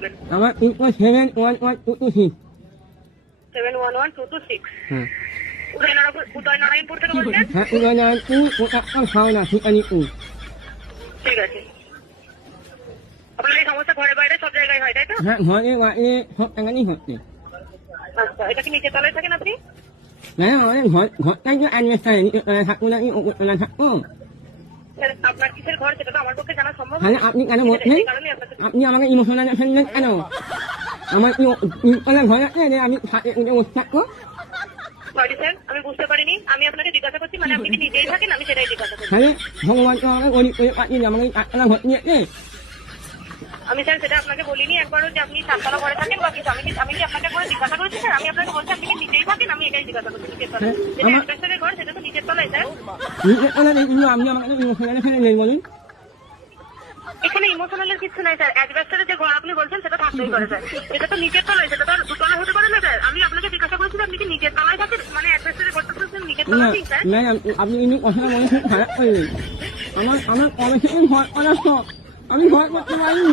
বলবেন। আমার ইনকো 711226। 711226। হ্যাঁ উদয়নারায়ণপুর থেকে বলছেন? হ্যাঁ উদয়নারায়ণপুর কোটাক্কর হাওড়া ঠিকানিপুর। ঠিক আছে। আপনার এই সমস্যা ঘরে বাইরে সব জায়গায় হয়, তাই তো? হ্যাঁ ঘরে বাইরে সব জায়গাতেই হচ্ছে। আচ্ছা, এটা কি নিচের তলায় থাকেন আপনি? ম্যাডাম আমাদের ঘরটাই তো অ্যাডভেস্টার থাকবো নাকি ওপরতলা থাকবো? আপনার কিসের ঘর সেটা তো আমার পক্ষে জানা সম্ভব তাহলে নয়। আপনি কেন বলছেন? এই কারণে আপনাকে আপনি আমাকে ইমোশনাল ফেললেন কেন? আমার কি তিনতলা ঘর আছে যে আমি ছাদে উঠে বসে থাকবো? সরি স্যার, আমি বুঝতে পারিনি। আমি আপনাকে জিজ্ঞাসা করছি, মানে আপনি কি নিজেই থাকেন? আমি সেটাই জিজ্ঞাসা করছি। তাহলে ভগবান তো আমাকে গরিব করে পাঠিয়ে আমাকে চারতলা ঘর নিয়েছে। আমি স্যার সেটা আপনাকে বলিনি একবারও যে আপনি সাততলা ঘরে থাকেন বা কিছু। আমি কি আপনাকে একবার জিজ্ঞাসা করেছি স্যার? আমি আপনাকে বলছি আপনি কি নিজেই থাকেন? আমি এটাই জিজ্ঞাসা করছি। নিচের তলায় যেটা অ্যাডভেস্টারের ঘর সেটা তো নিচের তলায় স্যার। নিজের তলা নেই কিন্তু আপনি আমাকে ইমোশনাল ফেললেন বলুন। এখানে ইমোশনালের কিছু নাই স্যার। অ্যাডভেস্টারের যে ঘর আপনি বলছেন সেটা থাকতেই পারে স্যার। এটা তো নিচের তলায়, সেটা তো আর দুতলা হতে পারে না স্যার। আমি আপনাকে জিজ্ঞাসা করেছি আপনি কি নিচের তলায় থাকেন, মানে অ্যাডভেস্টারের ঘরটা তো নিচের না তলাতেই স্যার। ম্যাডাম আপনি এমনি কথাটা মনে খুব খারাপ করলেন। আমার কবে থেকে ঘর করার শখ, আমি ঘর করতে পারিনি।